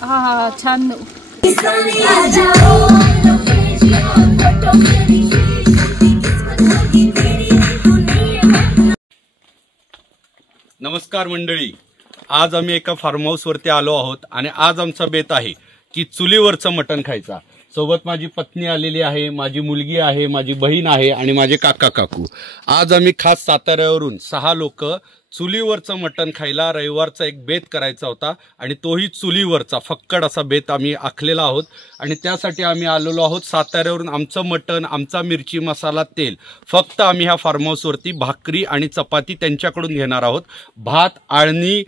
हा छान. नमस्कार मंडळी, आज आम्ही एका फार्म हाऊस वरती आलो आहोत आणि आज आमचा बेत आहे की चुलीवरचं मटण खायचा. सोबत माझी पत्नी आलेली आहे, माझी मुलगी आहे, माझी बहीण आहे आणि माझे काका काकू. आज आम्ही खास साताऱ्यावरून 6 लोक चुलीवरचं मटण खायला रविवारचा एक बेत करायचा होता आणि तोही चुलीवरचा फक्कड असा बेत आम्ही आखलेला आहोत. आणि त्यासाठी आम्ही आलेलो आहोत साताऱ्यावरून. आमचं मटण, आमचा मिरची मसाला, तेल फक्त आम्ही ह्या फार्म हाऊसवरती भाकरी आणि चपाती त्यांच्याकडून घेणार आहोत. भात, आळणी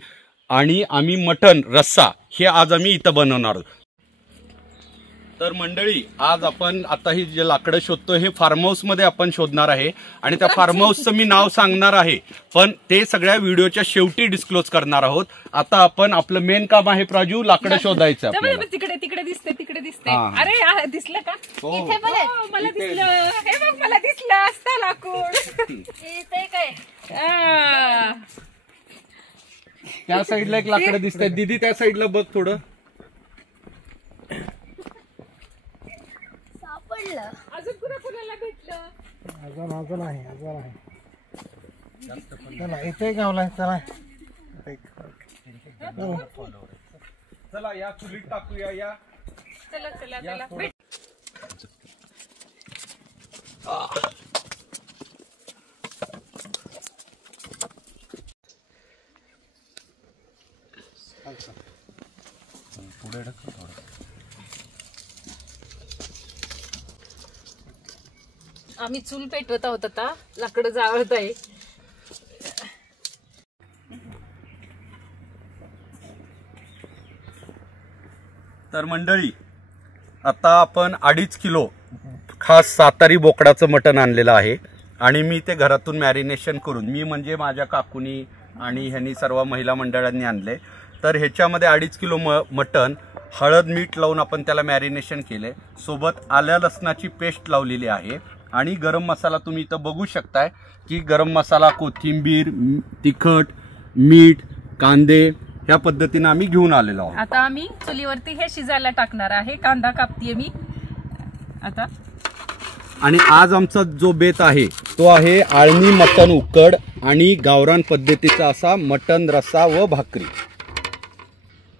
आणि आम्ही मटण रस्सा हे आज आम्ही इथं बनवणार आहोत. तर मंडळी, आज आपण आता ही जे लाकडं शोधतो हे फार्म हाऊस मध्ये आपण शोधणार आहे आणि त्या फार्म हाऊसचं मी नाव सांगणार आहे, पण ते सगळ्या व्हिडिओच्या शेवटी डिस्क्लोज करणार आहोत. आता आपण आपलं मेन काम आहे प्राजू, लाकडं शोधायचं. तिकडे तिकडे दिसते, तिकडे दिसते. अरे दिसलं का? मला दिसलं. हे बघ, मला दिसलं असतं लाकूड. काय त्या साईडला एक लाकडं दिसतंय. दीदी त्या साईडला बघ थोडं. अजून कुणाला भेटलं? अजून आहे. चला इथे गावला. चला या चुलीत टाकूया. या चला. पुढे ढकल थोडं. आम्ही चूल पेटवत आहोत. आता लाकडं जाळत आहे. तर मंडळी, आता आपण 2.5 किलो खास सातारी बोकडाचं मटण आणलेलं आहे आणि मी ते घरातून मॅरिनेशन करून, मी म्हणजे माझ्या काकूनी आणि ह्यांनी सर्व महिला मंडळांनी आणले. तर ह्याच्यामध्ये 2.5 किलो मटण हळद मीठ लावून आपण त्याला मॅरिनेशन केले. सोबत आल्या लसणाची पेस्ट लावलेली आहे आणि गरम मसाला तुम्ही इथं बघू शकताय की गरम मसाला, कोथिंबीर, तिखट, मीठ, कांदे ह्या पद्धतीने आम्ही घेऊन आलेलो आहोत. आता आम्ही चुलीवरती हे शिजायला टाकणार आहे. कांदा कापतीये मी आता. आणि आज आमचा जो बेत आहे तो आहे आळणी मटण उकड आणि गावरान पद्धतीचा असा मटण रस्सा व भाकरी.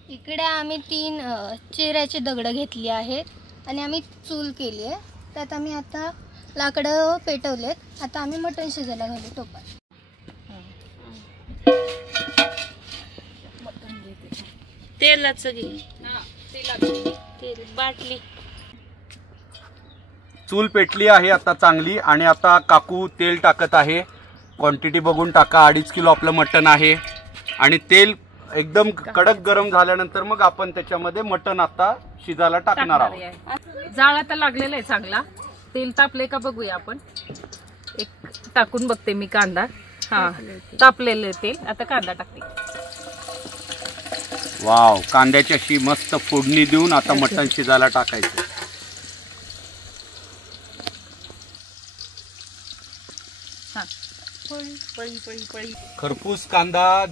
इकडे आम्ही 3 चिऱ्याची दगडं घेतली आहेत आणि आम्ही चूल केली आहे. त्यात आम्ही आता लाकडं पेटवलेत. आता आम्ही मटण शिजायला घालू टोपात. तेलाचं तेल बाटली. चूल पेटली आहे आता चांगली आणि आता काकू तेल टाकत आहे. क्वांटिटी बघून टाका. 2.5 किलो आपलं मटण आहे आणि तेल एकदम कडक गरम झाल्यानंतर मग आपण त्याच्यामध्ये मटण आता शिजायला टाकणार आहोत. जाळ आता लागलेला आहे चांगला. तेल तापले का बघूया आपण. एक टाकून बघते मी कांदा. हा, तापलेलं तेल. आता कांदा टाकते. वाव, कांद्याची अशी मस्त फोडणी देऊन आता मटण शिजायला टाकायचं. पळी. खरपूस कांदा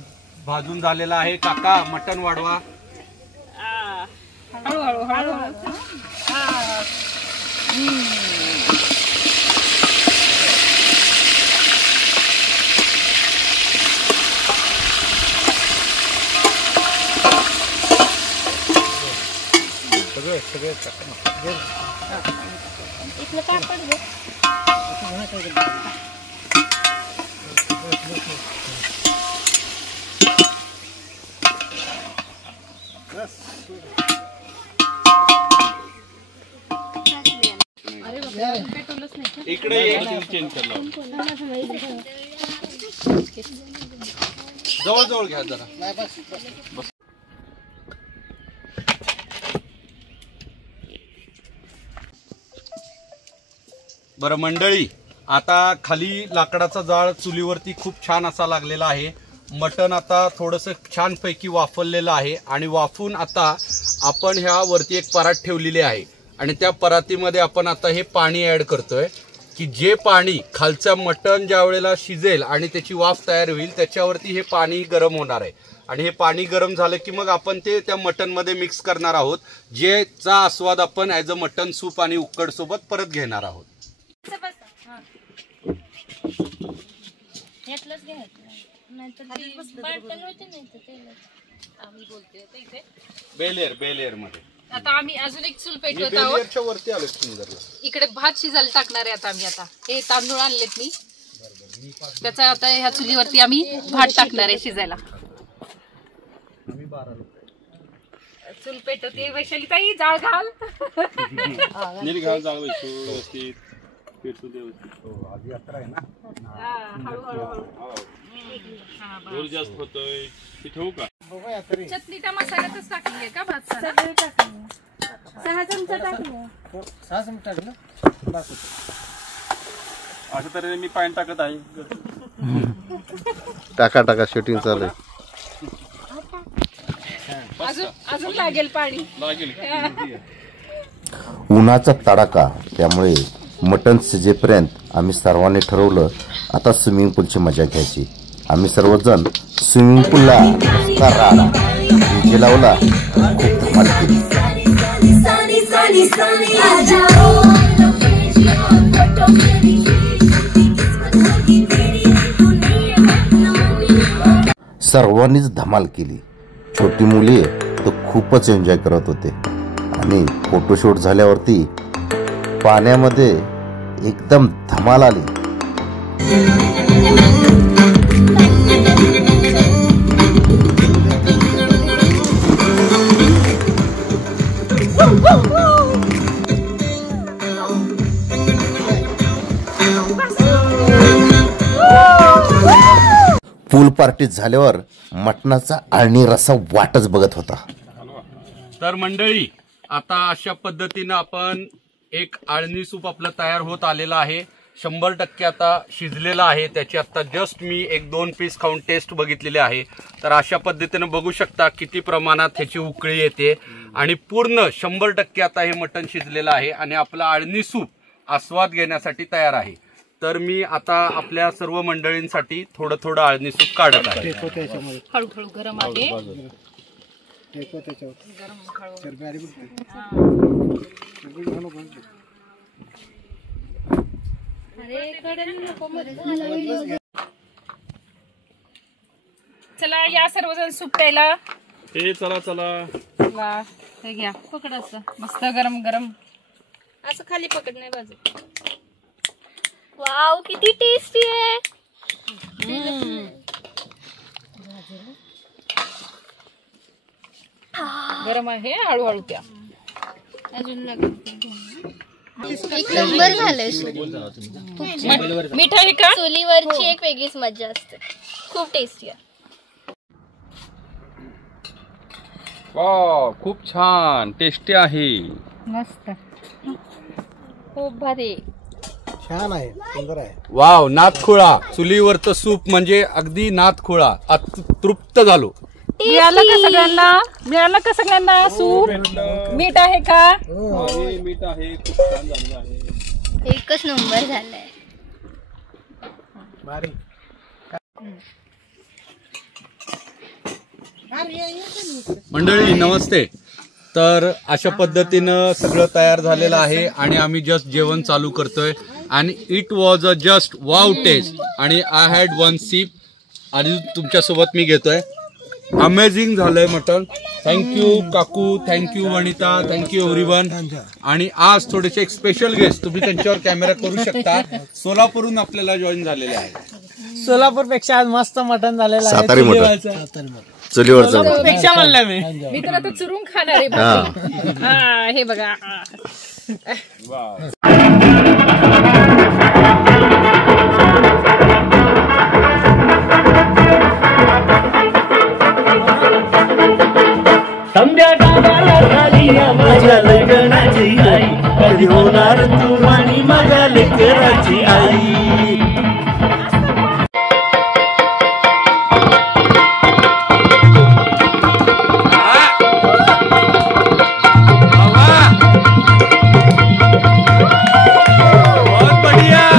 भाजून झालेला आहे. काका, मटण वाढवा. हळू. सगळे इथलं कापड घे. इकडे चेंज करला. जवळ घ्या जरा. बरं मंडळी, आता खाली लाकडाचा जाळ चुलीवरती खूप छान असा लागलेला आहे. मटण आता थोडंसं छानपैकी वाफवलेलं आहे आणि वाफून आता आपण ह्या वरती एक परात ठेवलेली आहे आणि त्या परातीमध्ये आपण आता हे पाणी ऍड करतोय. की जे पाणी खालचं मटण ज्या वेळेला शिजेल आणि त्याची वाफ तयार होईल त्याच्यावरती हे पाणी गरम होणार आहे आणि हे पाणी गरम झालं की मग आपण ते त्या मटणमध्ये मिक्स करणार आहोत, जेचा आस्वाद आपण ॲज अ मटण सूप आणि उक्कड सोबत परत घेणार आहोत. बेलेर मध्ये आता आम्ही अजून एक चूल पेटवत आहोत. बेलेरच्या वरती आलो सुंदरला. इकडे भात शिजायला टाकणार आहे आता आम्ही. आता हे तांदूळ आणलेत मी, त्याचा आता ह्या चुलीवरती आम्ही भात टाकणार आहे शिजायला. चूल पेटवते वैशाली ताई, जाळ घाल. बघूया तरी. चटणीचा मसाल्यातच टाकली आहे का भात? 6 चमचा टाकले. 6 चमचे टाकलं. असं तरी मी पाणी टाकत आहे. टाका शूटिंग चालू आहे. अजून लागेल पाणी. उन्हाचा तडाखा, त्यामुळे मटण शिजेपर्यंत आम्ही सर्वांनी ठरवलं आता स्विमिंग पूलची मजा घ्यायची. आम्ही सर्वजण स्विमिंग पूलला डीजे लावला, खूप धमाल केली. सर्वांनीच धमाल केली. छोटी मुले तर खूपच एन्जॉय करत होते आणि फोटोशूट झाल्यावरती पाण्यामध्ये एकदम धमाल आली. पूल पार्टी झाल्यावर मटणाचा आळणी रस्सा वाटच बघत होता. तर मंडळी, आता अशा पद्धतीनं आपण एक आळणी सूप आपलं तयार होत आलेलं आहे. 100% आता शिजलेलं आहे. त्याची आता जस्ट मी 1-2 पीस खाऊन टेस्ट बघितलेली आहे. तर अशा पद्धतीनं बघू शकता किती प्रमाणात ह्याची उकळी येते आणि पूर्ण 100% आता हे मटण शिजलेलं आहे आणि आपलं आळणी सूप आस्वाद घेण्यासाठी तयार आहे. तर मी आता आपल्या सर्व मंडळींसाठी थोडं थोडं आळणी सूप काढत आहे. हळूहळू गरम आहे. चला या सर्वजण सूप प्यायला. चला वा, हे घ्या, पकड. असं मस्त गरम गरम. असं खाली पकड नाही बाजू. वाव, किती टेस्टी आहे. गरम आहे, हळूहळू प्या. अजून एक नंबर झालंय. मीठ आहे का? चुलीवरची एक वेगळीच मजा असते. खूप टेस्टी आहे. वाव, खूप छान टेस्टी आहे. मस्त, खूप भारी. छान आहे, सुंदर आहे. वाव, नाथखुळा चुलीवरचं सूप म्हणजे अगदी नाथखुळा. तृप्त झालो. मिळालं का सगळ्यांना? मिळालं का सगळ्यांना सूप? मीठ आहे का? मीठ आहे, खूप छान झालं आहे. एकच नंबर झालाय. भारी. मंडळी नमस्ते. तर अशा पद्धतीनं सगळं तयार झालेलं आहे आणि आम्ही जस्ट जेवण चालू करतोय आणि it was a just wow taste आणि आय हॅड 1 सिप आणि तुमच्यासोबत मी घेतोय. अमेझिंग झालंय मटण. थँक्यू काकू, थँक्यू वनिता, थँक्यू एव्हरीवन. आणि आज थोडेसे एक स्पेशल गेस्ट, तुम्ही त्यांच्यावर कॅमेरा करू शकता, सोलापूरहून आपल्याला जॉईन झालेले आहे. सोलापूर पेक्षा आज मस्त मटण झालेलं आहे. सातारी मटण, चुलीवरचं. पेक्षा म्हणलं मी तर आता चुरून खाणार आहे. हा, हे बघा. माझ्या लग्नाची आई, कधी होणार तू आणि माझ्या लेकराची आई. बहुत बढ़िया.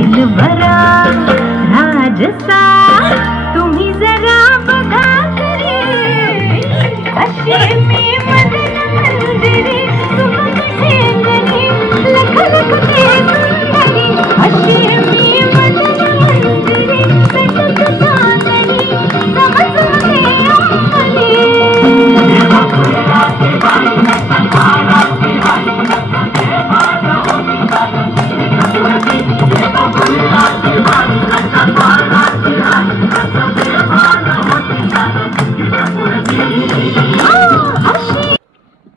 दिलबरा राजसा तुम्ही जरा बघा तरी अशी मी मदन मंदिरी सुमन शेंगणी लख लखते सुंदरी अशी मी मदन मंदिरी पेटत चांदणी समजूने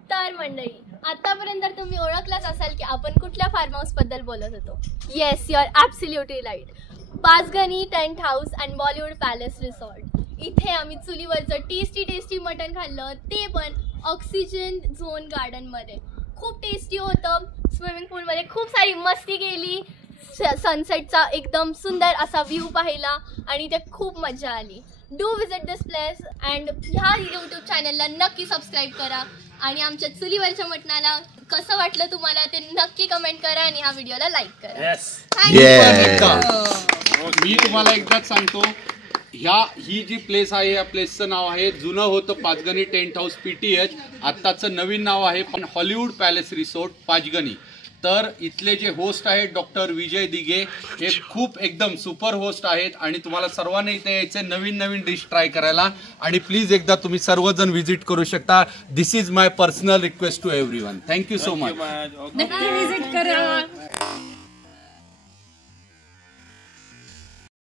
तर मंडळी, आतापर्यंत तुम्ही ओळखलाच असाल की आपण कुठल्या फार्म हाऊस बद्दल बोलत होतो. Yes, you are absolutely right. Panchgani tent house and Bollywood palace resort. इथे आम्ही चुलीवरचं टेस्टी मटण खाल्लं, ते पण ऑक्सिजन झोन गार्डनमध्ये. खूप टेस्टी होतं. स्विमिंग पूलमध्ये खूप सारी मस्ती केली, सनसेटचा एकदम सुंदर असा व्ह्यू पाहिला आणि ते खूप मजा आली. Do visit this place and ह्या यूट्यूब चॅनलला नक्की सबस्क्राईब करा आणि आमच्या चुलीवरच्या मटणाला कसं वाटलं तुम्हाला ते नक्की कमेंट करा आणि ह्या व्हिडिओला लाईक करा. मी तुम्हाला एकदाच सांगतो, ही जी प्लेस आहे या प्लेसचं नाव आहे, जुनं होतं पाचगणी टेंट हाऊस PTH, आत्ताचं नवीन नाव आहे पण हॉलिवूड पॅलेस रिसॉर्ट पाचगणी. तर इथले जे होस्ट आहेत डॉक्टर विजय दिघे, हे खूप एकदम सुपर होस्ट आहेत आणि तुम्हाला सर्वांना इथे यायचे नवीन डिश ट्राय करायला. आणि प्लीज एकदा तुम्ही सर्वजण व्हिजिट करू शकता. This is my personal request to everyone. Thank you so much. नक्की विजिट करा.